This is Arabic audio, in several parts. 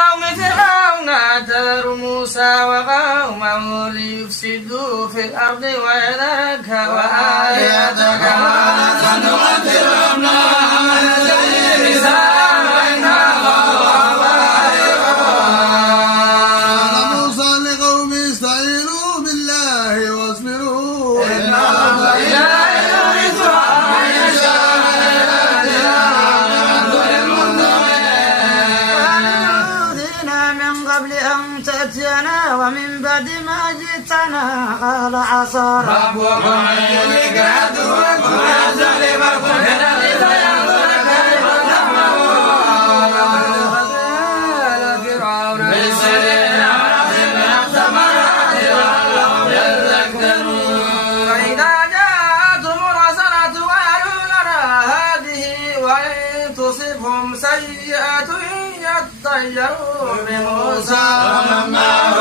قوم فرعون اعتذروا موسى وقومه ليفسدوا في الأرض ويذرك وآياتك ونقتل موسى لقوم استعينوا بالله واصبروا إن الله تأتينا ومن بعد ما جئتنا قال عصى ربكم أن يهلك عدوكم ويظلمكم في الأرض فينظر كيف تعملون فقال فرعون بالسنين ونقص من الثمرات لعلهم يذكرون فإذا جاءتهم الحسنة قالوا لنا هذه وإن تصبهم سيئة يطيروا بموسى ومن معه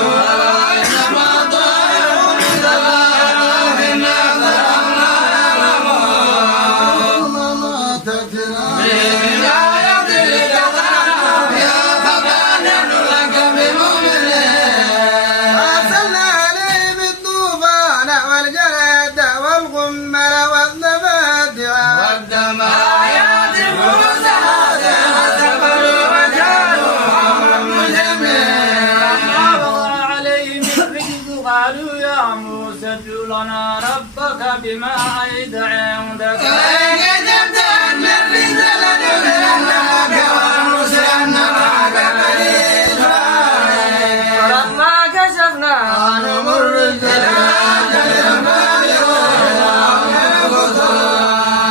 إنما طائرون عند الله إنا ظلمنا لهم ما تأتنا من آية لتقنعوا بها فما نحن لك بمؤمنين أرسلنا عليهم الطوفان والجراد والقمل والضفادع والدم آيات موسى فاستكبروا وكانوا قوما مجرمين لما وقع عليهم الرجز قالوا يا موسى ادع لنا ربك بما عهد عندك فإن كذبت أن الرسل لنؤمنن لك ونرسلن معك بني إسرائيل فلما كشفنا عنهم الرجز أجلهم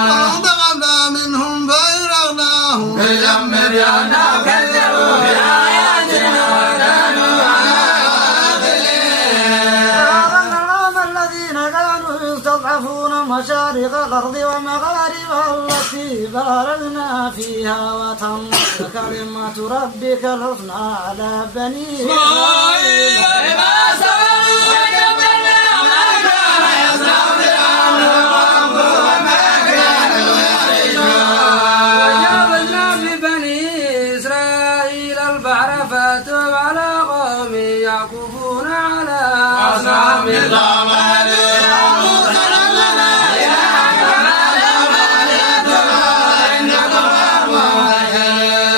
فانتقمنا منهم فأغرقناهم بالذنب بأنهم كذبوا بآياتنا وكانوا عنها غافلين فأغرقنا الذين كانوا يستضعفون مشارق الأرض ومغاربها التي باركنا فيها وتمت كلمة ربك الحسنى على بني إسرائيل بما صبروا وكبرنا ما كان يصنع فرعون وقومه وما كانوا يعرشون وجاوزنا ببني إسرائيل البحر فأتوا على قوم يعكفون على أصنام لهم قالوا يا موسى ادع لنا إلها كما لهم آلهة إنكم قوم مجرمون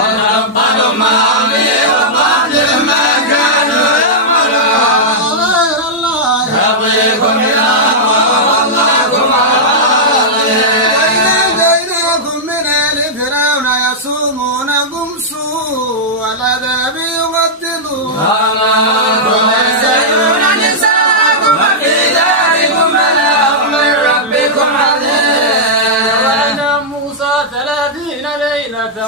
ونبطل معهم وقاتل ما كانوا يعملون غير الله يبغيكم إلها ووضعكم على وإذا جئناكم من آل فرعون يسومونكم سوء العذاب يقتلون أمامكم يسألون نساءكم وفي ذلكم بلاغ من ربكم عظيم وأنا موسى 30 ليلة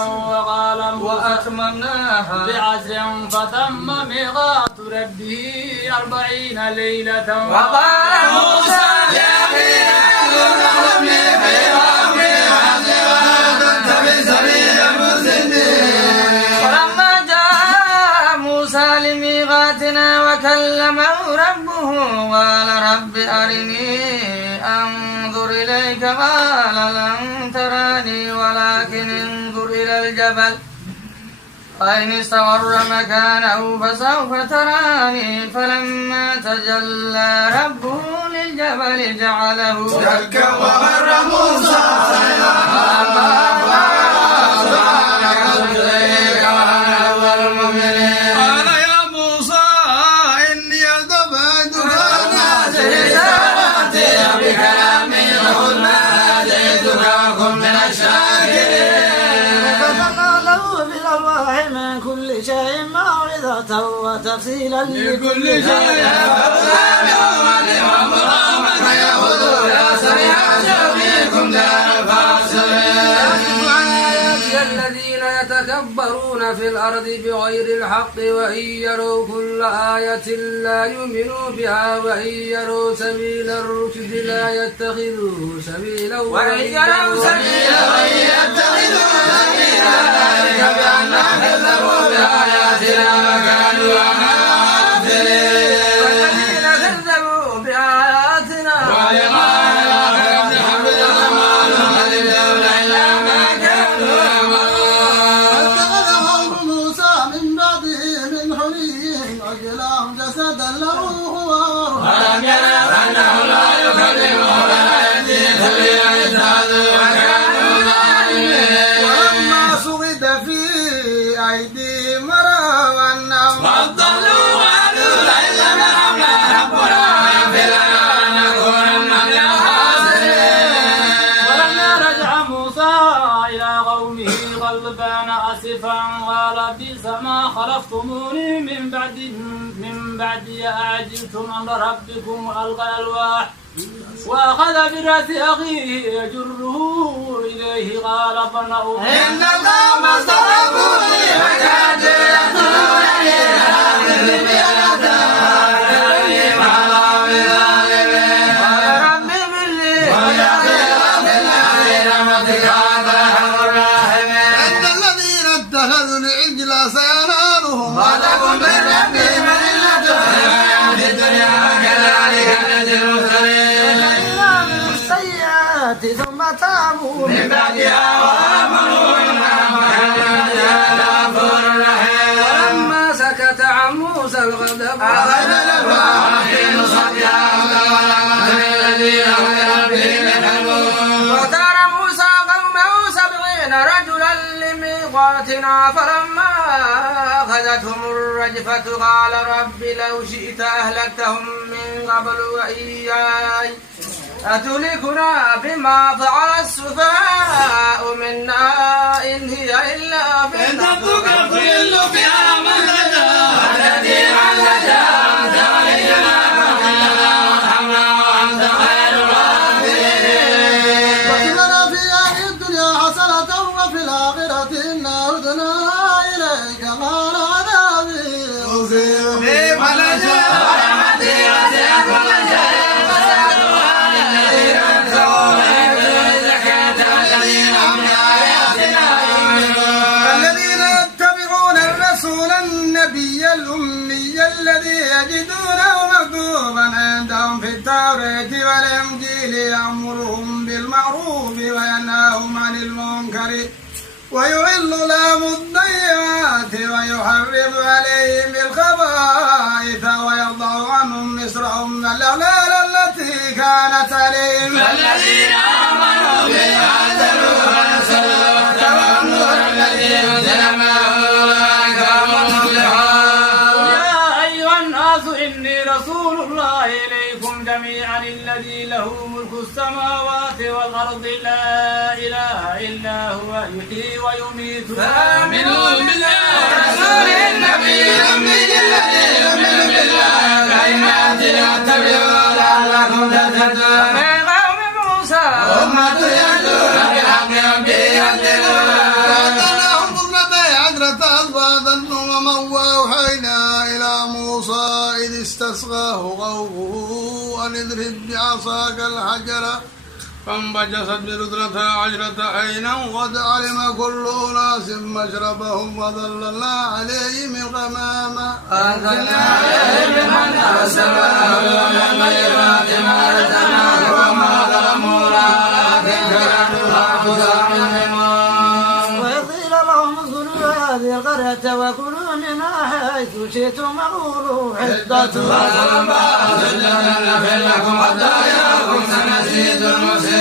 وأتممناها بعزم فتم ميقات ربه 40 ليلة وقال موسى لأخيه هارون اخلفني في قومي وأصلح وأنت بسبيل المفسدين ولما جاء موسى لميقاتنا وكلمه ربه قال رب أرني أنظر إليك قال لن تراني ولكن انظر إلى الجبل فإن استقر مكانه فسوف تراني فلما تجلى ربه للجبل جعله دكا وخر موسى قال يا موسى إني اعتبرتك بكلامي وخذ ما آتيتك وكن من الشاكرين فسقى له بالألواح من كل شيء موعظة وتفصيلا لكل شيء الذين يتكبرون في الأرض بغير الحق وإن يروا كل آية لا يؤمنوا بها وإن يروا سبيل الرشد لا يتخذوه سبيلا وإن يروا سبيلا يتخذوه سبيلا ذلك بأنهم كذبوا بآياتنا وكانوا عنها غافلين والذين كذبوا بآياتنا ولقاء الآخرة حبط أعمالهم هل يجزون إلا ما كانوا يعملون أيديهم ورأوا أنهم قد ضلوا وقالوا لئن لم يرحمنا ربنا ويغفر لنا لنكونن من الخاسرين. ولما رجع موسى إلى قومه غضبان آسفا قال بئس ما خلفتموني من بعدي أعجلتم أمر ربكم وألقى الألواح وأخذ برأس أخيه يجره إليه قال ابن أم إن القوم اصطلبوني فكادوا يقتلونني فآخذ بيدي على بظالمين قال رب اغفر لي ولأخي في رحمتك أنت أرحم الراحمين. إن الذين اتخذوا العجل سينالهم غضب من ربهم وذلة في الدنيا وكذلك نجزي المفترين. ثم تابوا من بعدها وآمنوا إن ربهم غفور رحيم. ولما سكت عن موسى الغضب أخذ الألواح في نصرها الذين هم لربهم يحبون. واختار موسى قومه 70 رجلا لميقاتنا فلما أخذتهم الرجفة قال رب لو شئت أهلكتهم من قبل وإياي أتهلكنا بما فعل السفهاء منا إن هي إلا فتنة تضل بها من هدى والذي عن هدى أنت ولينا فاغفر وارحمنا وأنت خير الراحمين. وكلنا في هذه الدنيا حسنة وفي الآخرة إنا هدنا إليك قال عذابي أصيب من شاء ورحمتي وسعت كل شيء فسألتها للذين اتقوا ويؤتون الزكاة والذين هم بآياتنا يؤمنون. الذين يتبعون الرسول النبي الأمي الذي يجدونه مكتوبا عندهم في التوراة والإنجيل يأمرهم بالمعروف وينهاهم عن المنكر ويحل لهم الطيبات ويحرم عليهم الخبائث ويضع عنهم مصرهم الأغلال التي كانت عليهم. الذين آمنوا به وعزروه ونصروه واتبعوا النور الذي أنزل معه أولئك هم المفلحون. يا أيها الناس إني رسول الله إليكم جميعا الذي له ملك السماوات والأرض لا إله إلا هو يحيي ويميت فآمنوا بالله ورسوله النبي الأمي الذي يؤمن بالله كلماته واتبعوه لعلكم تهتدون. من قوم موسى أمة يهدون بالحق وبه يهدون. وأعطيناهم 12 أسباطا أمما وأوحينا إلى موسى إذ استسقاه قومه أن اضرب بعصاك الحجر فانبجست ب12 عينا قد علم كل أناس مشربهم وظللنا عليهم الغمام أنزلنا عليهم المن والسلوى والطيبات ما رزقناهم وما ظلمونا ولكن كانوا أنفسهم يظلمون. وقيل لهم ادخلوا هذه القرية وكلوا منها حيث شئتم وقولوا حطة فضرب سجدا نغفر لكم خطاياكم سنزيد المحسنين.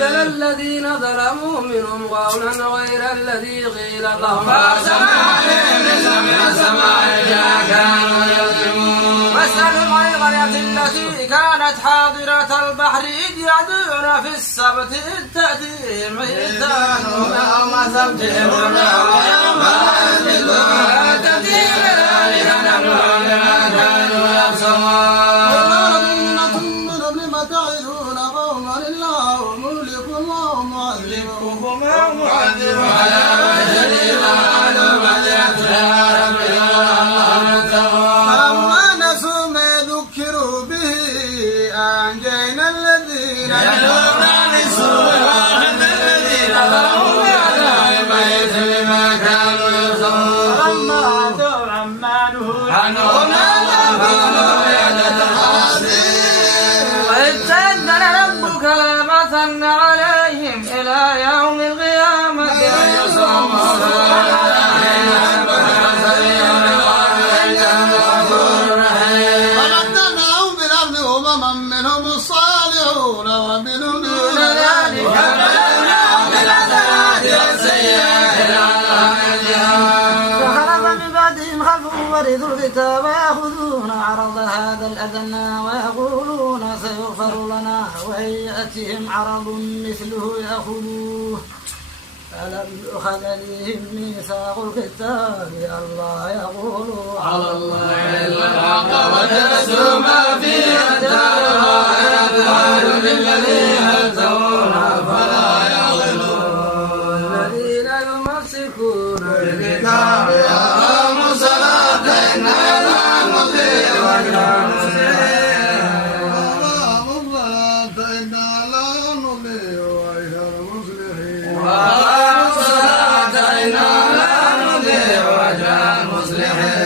فبدل الذين ظلموا منهم قولا غير الذي قيل لهم فأرسلنا عليهم رجزا من السماء بما كانوا يظلمون. واسألهم عن القرية التي كانت حاضرة البحر إذ يعدون في السبت إذ تأتيهم حيتانهم يوم سبتهم ويوم لا ينزلون تأتيهم ذلك نبلغهم بما كانوا يبصرون. لم تعدون قوما الله مهلكهم وهم معذبهم فلما نسوا ما ذكروا به أنجينا الذين يدعون بالسوء وأخذنا الذين ظلموا بعذاب بئيس بما كانوا يبصرون. فلما أتوا عما نهوا عنه ما كانوا وإذ تأذن ربك ليبعثن عليهم إلى يوم القيامة من يصوموا فبدلناهم بالأرض أمما منهم الصالحون ومنهم دون ذلك وبلوناهم بالحسنات والسيئات لعلهم يرجعون. ورثوا الكتاب يأخذون عرض هذا الأدنى ويقولون سيغفر لنا وإن يأتهم عرض مثله يأخذوه ألم يؤخذ عليهم ميثاق الكتاب ألا يقولوا على الله إلا الحق ودرسوا ما فيه الدار للذين يتقون فلا يضلون الذين يمسكون بالكتاب أقاموا الصلاة إنا لا نضيع أجر المسلمين وأقاموا الصلاة إنا لا نضيع أجر المصلحين وأقاموا الصلاة إنا لا نضيع أجر المصلحين